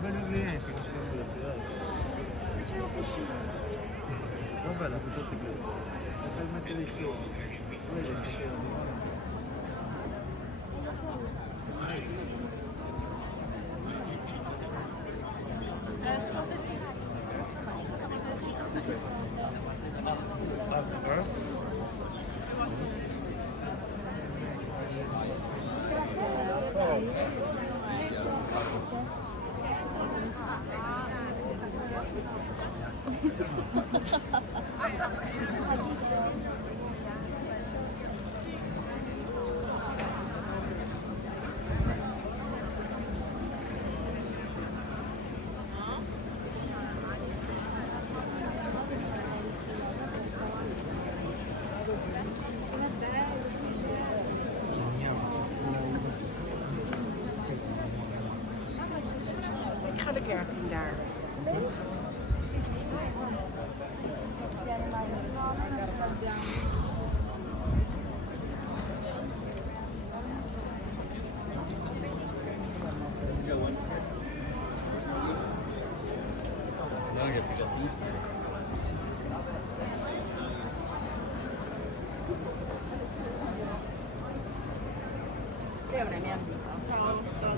bene clienti che sono le più. C'è la piscina. Vabbè, la più tutti più. Per mettere i fiori. Vedi che Ga de kerk in daar.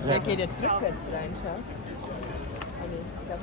Der geht jetzt rückwärts rein, schau. Ah, nee, ich glaub,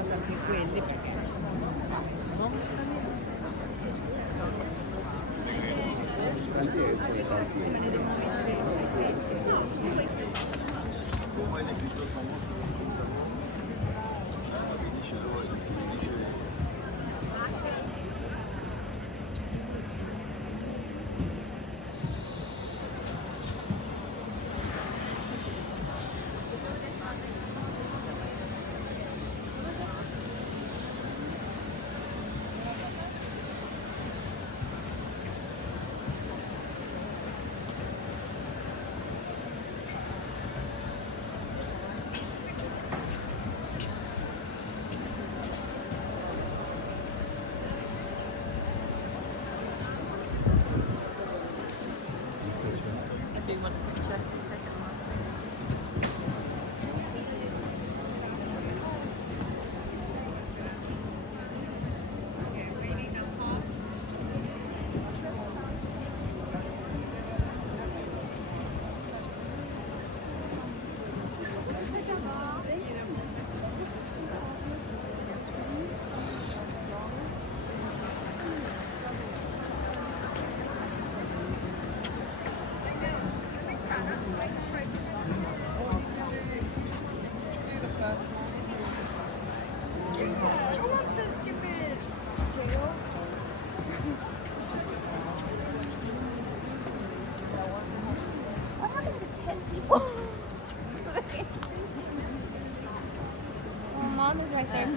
Anche quelli perché non me ne devono mettere 6-7.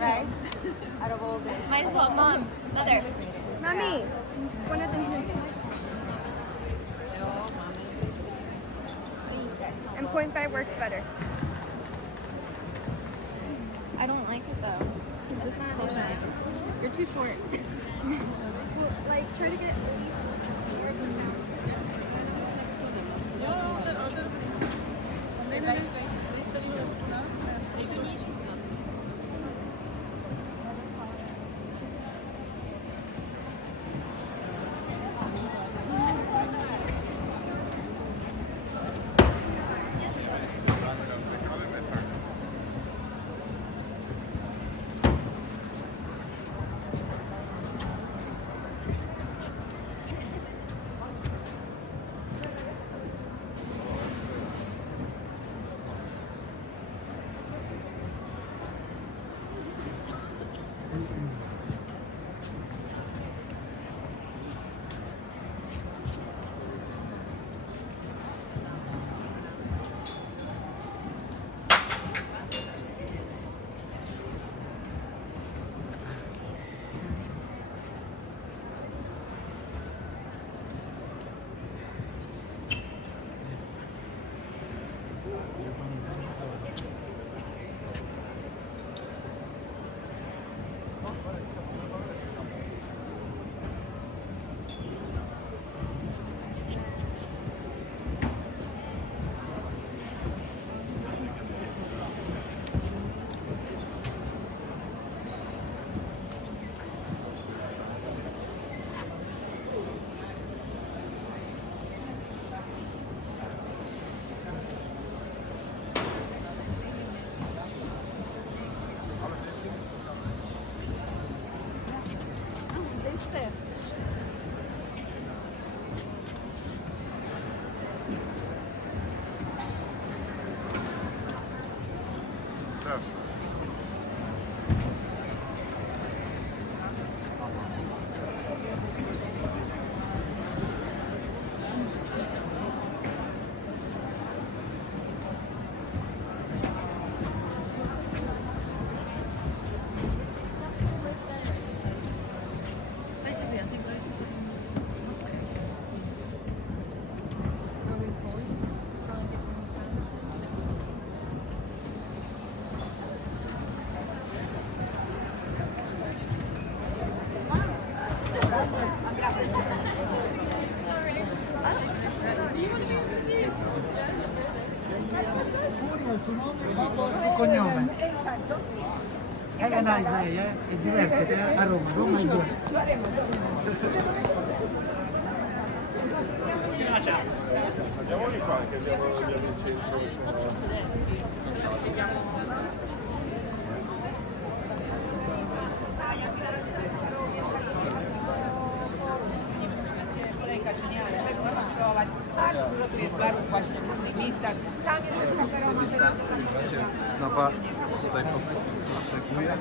right? Out of all the... Might as well. Mom, mother. Mami, pon atención. And 0.5 works better. I don't like it though. This is still shiny. You're too short. Well, like, try to get at least more of the sound. Il tuo nome, il cognome. Have a nice day, e divertiti a Roma. Roma è buona. Andiamoli qua che abbiamo il centro. Dużo tu jest barów właśnie w różnych miejscach. Tam jest też kaferowa. No pa, tutaj aplikuję.